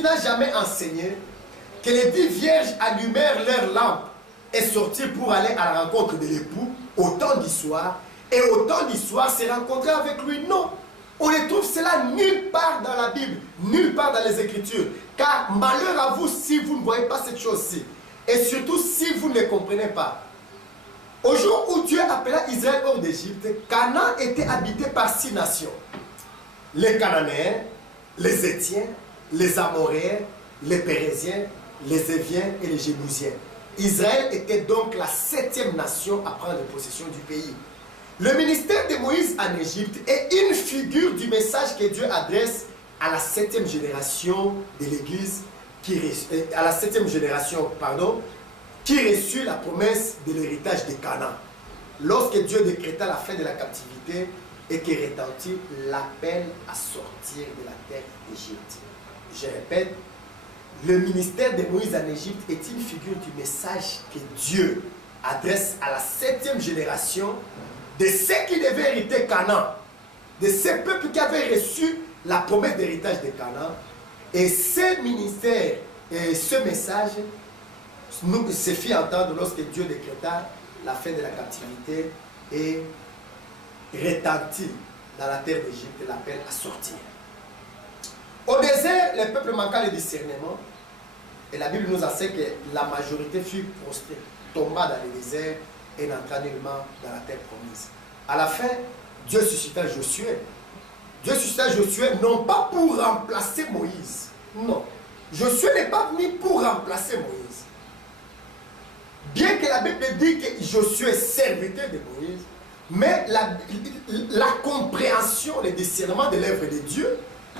Jésus n'a jamais enseigné que les 10 vierges allumèrent leur lampe et sortirent pour aller à la rencontre de l'époux au temps du soir, et au temps du soir se rencontrer avec lui. Non, on ne trouve cela nulle part dans la Bible, nulle part dans les Écritures. Car malheur à vous si vous ne voyez pas cette chose-ci, et surtout si vous ne comprenez pas. Au jour où Dieu appela Israël hors d'Égypte, Canaan était habité par 6 nations. Les Cananéens, les Étiens, les Amoréens, les Pérésiens, les Éviens et les Jébusiens. Israël était donc la 7e nation à prendre possession du pays. Le ministère de Moïse en Égypte est une figure du message que Dieu adresse à la 7e génération de l'Église, qui reçut la promesse de l'héritage de Canaan. Lorsque Dieu décréta la fin de la captivité et qui retentit l'appel à sortir de la terre d'Égypte. Je répète, le ministère de Moïse en Égypte est une figure du message que Dieu adresse à la 7e génération de ceux qui devaient hériter Canaan, de ces peuples qui avaient reçu la promesse d'héritage de Canaan. Et ce ministère et ce message se fit entendre lorsque Dieu décréta la fin de la captivité et retentit dans la terre d'Égypte l'appel à sortir. Au désert, les peuples manquaient le discernement. Et la Bible nous enseigne que la majorité fut prostrée, tomba dans le désert et n'entra nullement dans la terre promise. À la fin, Dieu suscita Josué. Dieu suscita Josué non pas pour remplacer Moïse. Non. Josué n'est pas venu pour remplacer Moïse. Bien que la Bible dit que Josué est serviteur de Moïse, mais la compréhension, le discernement de l'œuvre de Dieu,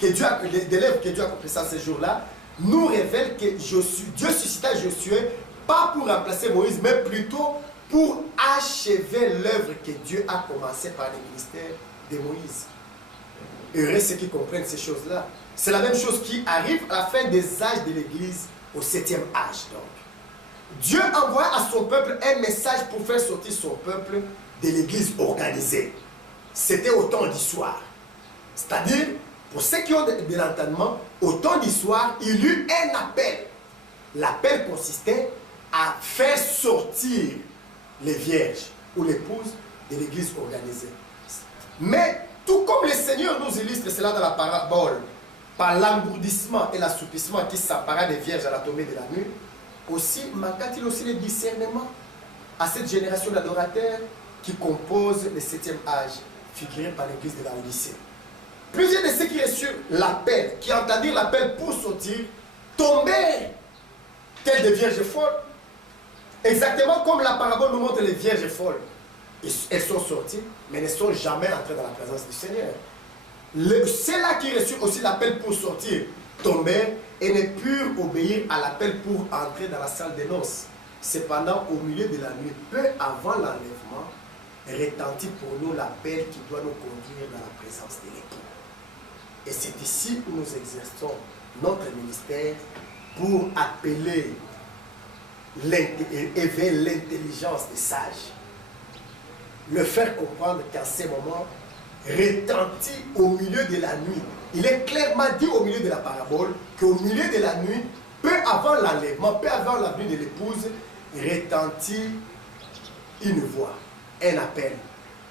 de l'œuvre que Dieu a accompli ça ces jours-là, nous révèle que Dieu suscita Josué pas pour remplacer Moïse, mais plutôt pour achever l'œuvre que Dieu a commencée par le ministère de Moïse. Heureux ceux qui comprennent ces choses-là. C'est la même chose qui arrive à la fin des âges de l'Église, au 7e âge. Donc, Dieu envoie à son peuple un message pour faire sortir son peuple de l'Église organisée. C'était au temps du soir. C'est-à-dire, pour ceux qui ont de l'entendement, au temps du soir, il y eut un appel. L'appel consistait à faire sortir les vierges ou l'épouses de l'Église organisée. Mais tout comme le Seigneur nous illustre cela dans la parabole, par l'engourdissement et l'assoupissement qui s'empara des vierges à la tombée de la nuit, aussi manqua-t-il aussi le discernement à cette génération d'adorateurs qui compose le 7e âge, figuré par l'Église de la Odyssée. Plusieurs de ceux qui reçurent l'appel, qui entendirent l'appel pour sortir, tombèrent telles des vierges folles. Exactement comme la parabole nous montre les vierges folles. Elles sont sorties, mais ne sont jamais entrées dans la présence du Seigneur. Ceux-là qui reçurent aussi l'appel pour sortir tombèrent et ne purent obéir à l'appel pour entrer dans la salle des noces. Cependant, au milieu de la nuit, peu avant l'enlèvement, retentit pour nous l'appel qui doit nous conduire dans la présence de l'époux. Et c'est ici où nous exerçons notre ministère pour appeler, éveiller l'intelligence des sages. Le faire comprendre qu'en ce moment, retentit au milieu de la nuit. Il est clairement dit au milieu de la parabole qu'au milieu de la nuit, peu avant l'enlèvement, peu avant la venue de l'épouse, retentit une voix, un appel.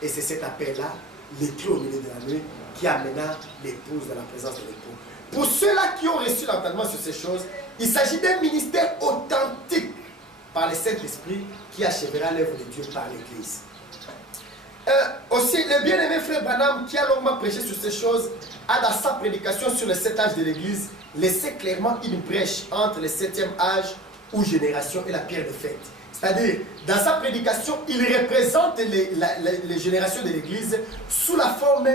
Et c'est cet appel-là, l'écrit au milieu de la nuit, qui amena l'épouse dans la présence de l'époux. Pour ceux-là qui ont reçu l'entendement sur ces choses, il s'agit d'un ministère authentique par le Saint-Esprit qui achèvera l'œuvre de Dieu par l'Église. Aussi, le bien-aimé frère Branham, qui a longuement prêché sur ces choses, a dans sa prédication sur le 7 âge de l'Église laissé clairement une brèche entre le 7e âge ou génération et la pierre de fête. C'est-à-dire, dans sa prédication, il représente les générations de l'Église sous la forme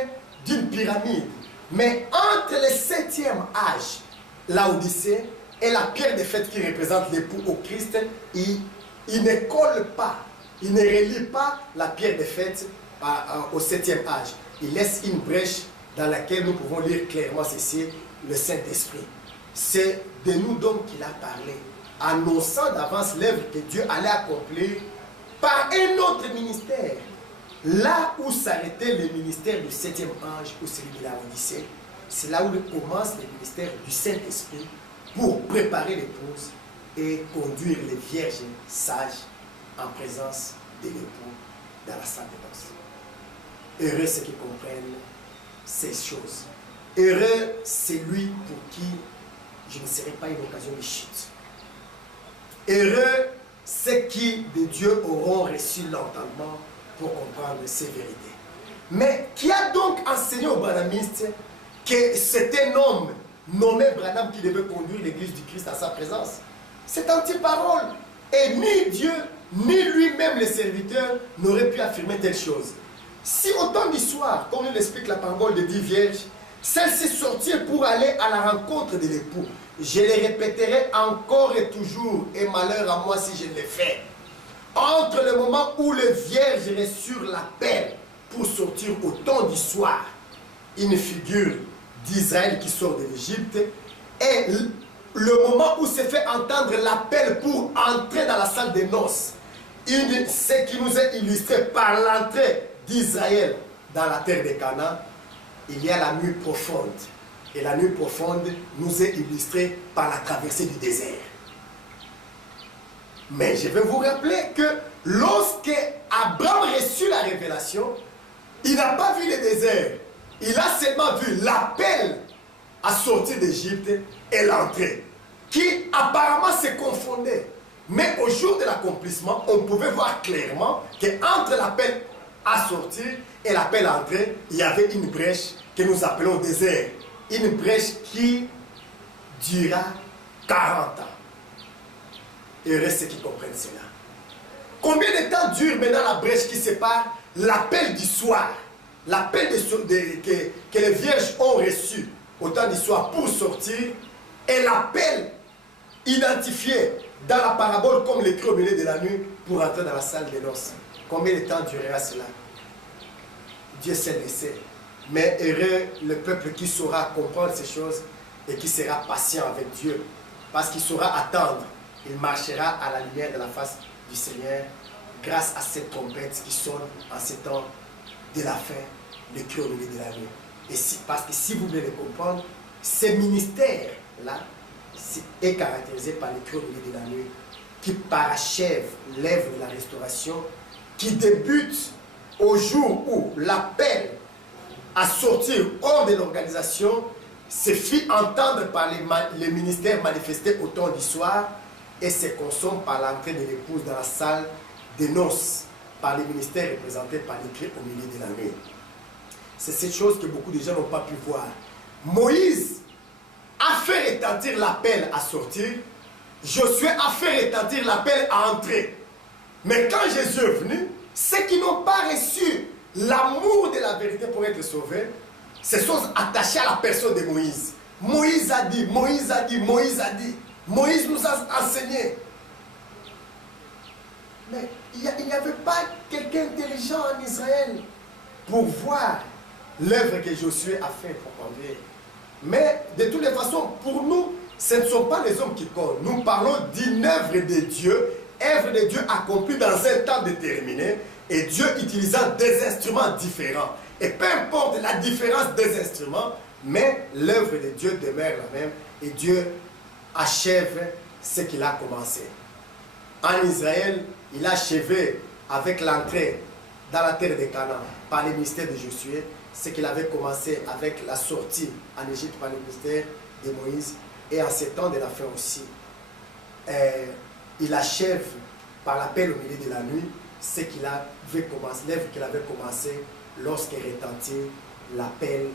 d'une pyramide. Mais entre le 7e âge, l'Odyssée, et la pierre de fête qui représente l'époux au Christ, il ne colle pas, il ne relie pas la pierre de fête au 7e âge. Il laisse une brèche dans laquelle nous pouvons lire clairement ceci, le Saint-Esprit. C'est de nous donc qu'il a parlé, annonçant d'avance l'œuvre que Dieu allait accomplir par un autre ministère. Là où s'arrêtait le ministère du 7e ange ou celui de la Odyssée, c'est là où commence le ministère du Saint-Esprit pour préparer l'épouse et conduire les vierges sages en présence de l'époux dans la salle de noces. Heureux ceux qui comprennent ces choses. Heureux c'est lui pour qui je ne serai pas une occasion de chute. Heureux ceux qui de Dieu auront reçu l'entendement pour comprendre ces vérités. Mais qui a donc enseigné aux branhamistes que c'était un homme nommé Branham qui devait conduire l'église du Christ à sa présence? C'est anti-parole. Et ni Dieu, ni lui-même, les serviteurs, n'auraient pu affirmer telle chose. Si au temps du soir, comme nous l'explique la parabole des 10 vierges, celles-ci sortirent pour aller à la rencontre de l'époux, je les répéterai encore et toujours, et malheur à moi si je le fais. Entre le moment où les vierges reçurent l'appel pour sortir au temps du soir, une figure d'Israël qui sort de l'Égypte, et le moment où se fait entendre l'appel pour entrer dans la salle des noces, ce qui nous est illustré par l'entrée d'Israël dans la terre de Canaan, il y a la nuit profonde. Et la nuit profonde nous est illustrée par la traversée du désert. Mais je vais vous rappeler que lorsque Abraham reçut la révélation, il n'a pas vu le désert. Il a seulement vu l'appel à sortir d'Égypte et l'entrée, qui apparemment se confondaient. Mais au jour de l'accomplissement, on pouvait voir clairement qu'entre l'appel à sortir et l'appel à entrer, il y avait une brèche que nous appelons désert. Une brèche qui dura 40 ans. Heureux ceux qui comprennent cela. Combien de temps dure maintenant la brèche qui sépare l'appel du soir, l'appel que les vierges ont reçu au temps du soir pour sortir, et l'appel identifié dans la parabole comme l'écrit au milieu de la nuit pour entrer dans la salle des noces? Combien de temps durera cela? Dieu sait le sait. Mais heureux le peuple qui saura comprendre ces choses et qui sera patient avec Dieu, parce qu'il saura attendre. Il marchera à la lumière de la face du Seigneur grâce à cette trompette qui sonne en ces temps de la fin, le cri au milieu de la nuit. Et parce que si vous voulez le comprendre, ce ministère-là est caractérisé par le cri au milieu de la nuit qui parachève l'œuvre de la restauration, qui débute au jour où l'appel à sortir hors de l'organisation se fit entendre par les ministères manifestés au temps du soir et se consomme par l'entrée de l'épouse dans la salle des noces, par les ministères représentés par l'écrit au milieu de la nuit. C'est cette chose que beaucoup de gens n'ont pas pu voir. Moïse a fait retentir l'appel à sortir, Josué a fait retentir l'appel à entrer. Mais quand Jésus est venu, ceux qui n'ont pas reçu l'amour de la vérité pour être sauvés, se sont attachés à la personne de Moïse. Moïse a dit, Moïse a dit, Moïse a dit. Moïse nous a enseigné. Mais il n'y avait pas quelqu'un d'intelligent en Israël pour voir l'œuvre que Josué a fait pour conduire. Mais de toutes les façons, pour nous, ce ne sont pas les hommes qui comptent. Nous parlons d'une œuvre de Dieu, œuvre de Dieu accomplie dans un temps déterminé, et Dieu utilisant des instruments différents. Et peu importe la différence des instruments, mais l'œuvre de Dieu demeure la même, et Dieu achève ce qu'il a commencé. En Israël, il a achevé avec l'entrée dans la terre de Canaan par le ministère de Josué, ce qu'il avait commencé avec la sortie en Égypte par le ministère de Moïse, et en ces temps de la fin aussi. Il achève par l'appel au milieu de la nuit ce qu'il avait commencé, l'œuvre qu'il avait commencé lorsqu'il retentit l'appel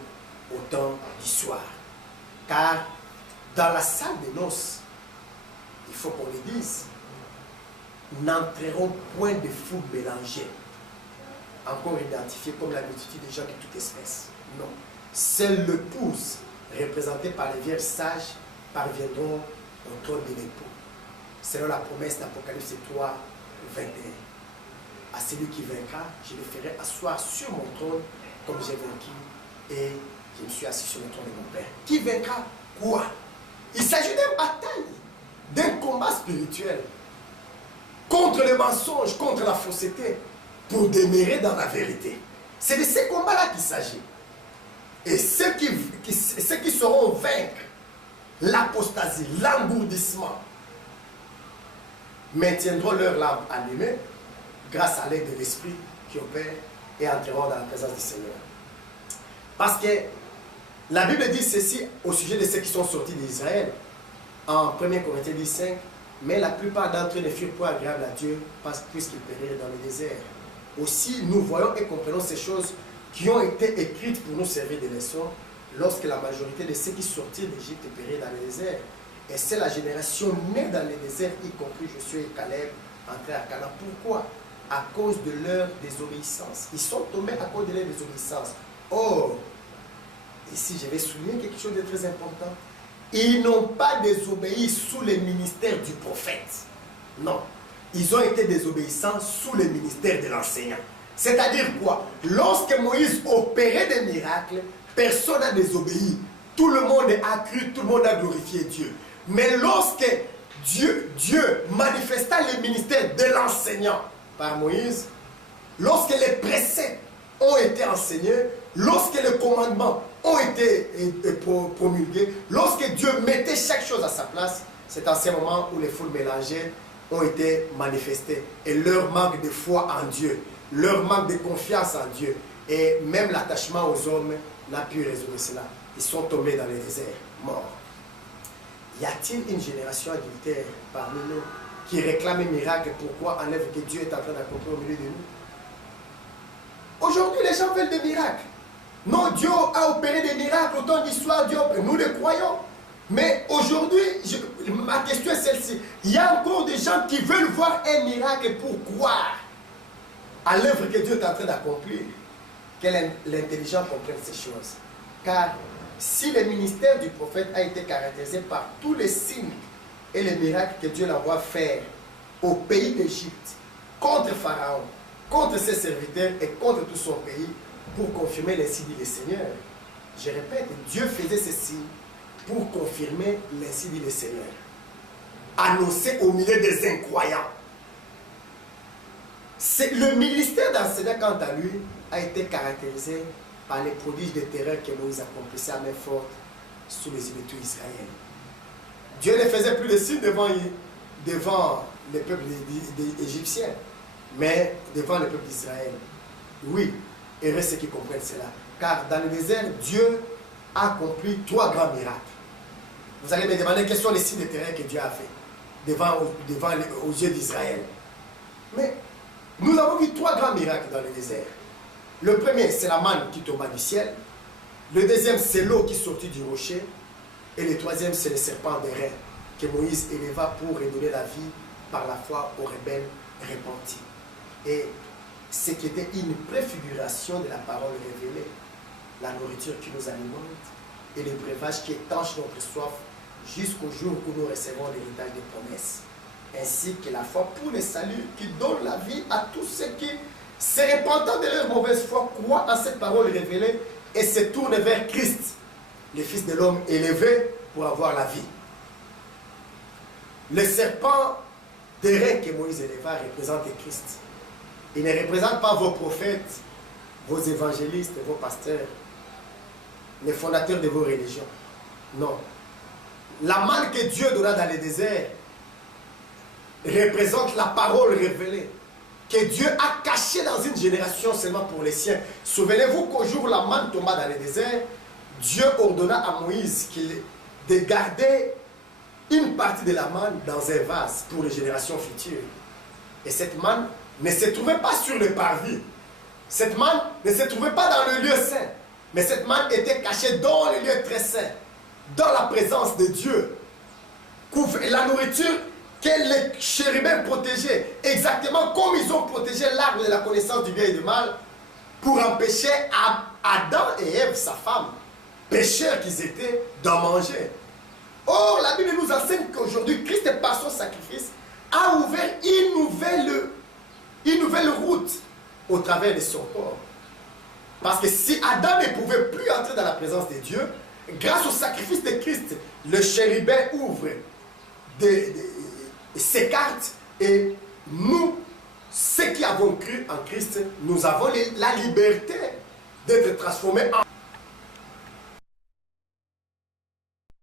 au temps du soir. Car dans la salle des noces, il faut qu'on le dise, n'entreront point de fous mélangés, encore identifiés comme la multitude des gens de toute espèce. Non. Seule l'épouse, représentée par les vierges sages, parviendront au trône de l'époux. Selon la promesse d'Apocalypse 3, 21. À celui qui vaincra, je le ferai asseoir sur mon trône comme j'ai vaincu et je me suis assis sur le trône de mon Père. Qui vaincra quoi? Il s'agit d'une bataille, d'un combat spirituel contre le mensonge, contre la fausseté, pour demeurer dans la vérité. C'est de ces combats-là qu'il s'agit. Et ceux qui sauront vaincre l'apostasie, l'engourdissement, maintiendront leur lame allumée grâce à l'aide de l'Esprit qui opère et entreront dans la présence du Seigneur. Parce que la Bible dit ceci au sujet de ceux qui sont sortis d'Israël. En 1 Corinthiens 10:5, mais la plupart d'entre eux ne furent pas agréables à Dieu puisqu'ils périrent dans le désert. Aussi, nous voyons et comprenons ces choses qui ont été écrites pour nous servir de leçons lorsque la majorité de ceux qui sortirent d'Égypte périrent dans le désert. Et c'est la génération née dans le désert, y compris Josué et Caleb, entrés à Canaan. Pourquoi? À cause de leur désobéissance. Ils sont tombés à cause de leur désobéissance. Or, ici je vais souligner quelque chose de très important. Ils n'ont pas désobéi sous le ministère du prophète. Non. Ils ont été désobéissants sous le ministère de l'enseignant. C'est-à-dire quoi? Lorsque Moïse opérait des miracles, personne n'a désobéi. Tout le monde a cru, tout le monde a glorifié Dieu. Mais lorsque Dieu manifesta le ministère de l'enseignant par Moïse, lorsque les préceptes ont été enseignés, lorsque les commandements ont été promulgués, lorsque Dieu mettait chaque chose à sa place, c'est à ce moment où les foules mélangées ont été manifestées. Et leur manque de foi en Dieu, leur manque de confiance en Dieu, et même l'attachement aux hommes n'a pu résoudre cela. Ils sont tombés dans le désert, morts. Y a-t-il une génération adultère parmi nous qui réclame un miracle? Pourquoi en œuvre que Dieu est en train d'accomplir au milieu de nous? Aujourd'hui, les gens veulent des miracles. Non, Dieu a opéré des miracles au temps d'histoire, Dieu opère. Nous les croyons. Mais aujourd'hui, ma question est celle-ci. Il y a encore des gens qui veulent voir un miracle pour croire à l'œuvre que Dieu est en train d'accomplir. Que l'intelligence comprenne ces choses. Car si le ministère du prophète a été caractérisé par tous les signes et les miracles que Dieu l'envoie faire au pays d'Égypte, contre Pharaon, contre ses serviteurs et contre tout son pays, pour confirmer l'insi dit le Seigneur. Je répète, Dieu faisait ceci pour confirmer l'insi dit le Seigneur. Annoncé au milieu des incroyants. Le ministère d'enseignant, quant à lui, a été caractérisé par les prodiges de terreur que Moïse accomplissait à main forte sous les yeux de tout Israël. Dieu ne faisait plus de signes devant le peuple égyptien, mais devant le peuple d'Israël. Oui, heureux ceux qui comprennent cela. Car dans le désert, Dieu a accompli 3 grands miracles. Vous allez me demander quels sont les signes de terreur que Dieu a fait aux yeux d'Israël. Mais nous avons vu 3 grands miracles dans le désert. Le premier, c'est la manne qui tomba du ciel. Le deuxième, c'est l'eau qui sortit du rocher. Et le troisième, c'est le serpent d'airain que Moïse éleva pour redonner la vie par la foi aux rebelles repentis. Et ce qui était une préfiguration de la parole révélée, la nourriture qui nous alimente et le breuvage qui étanche notre soif jusqu'au jour où nous recevons l'héritage des promesses, ainsi que la foi pour le salut qui donne la vie à tous ceux qui, se repentant de leur mauvaise foi, croient en cette parole révélée et se tournent vers Christ, le Fils de l'homme élevé pour avoir la vie. Le serpent d'airain que Moïse éleva représente Christ. Il ne représente pas vos prophètes, vos évangélistes, vos pasteurs, les fondateurs de vos religions. Non. La manne que Dieu donna dans le désert représente la parole révélée que Dieu a cachée dans une génération seulement pour les siens. Souvenez-vous qu'au jour où la manne tomba dans le désert, Dieu ordonna à Moïse de garder une partie de la manne dans un vase pour les générations futures. Et cette manne ne se trouvait pas sur le parvis. Cette manne ne se trouvait pas dans le lieu saint. Mais cette manne était cachée dans le lieu très saint, dans la présence de Dieu. La nourriture que les chérubins protégeaient, exactement comme ils ont protégé l'arbre de la connaissance du bien et du mal, pour empêcher Adam et Ève, sa femme, pécheurs qu'ils étaient, d'en manger. Or, la Bible nous enseigne qu'aujourd'hui, Christ, par son sacrifice, a ouvert une nouvelle route au travers de son corps. Parce que si Adam ne pouvait plus entrer dans la présence de Dieu, grâce au sacrifice de Christ, le chérubin ouvre s'écarte et nous, ceux qui avons cru en Christ, nous avons la liberté d'être transformés en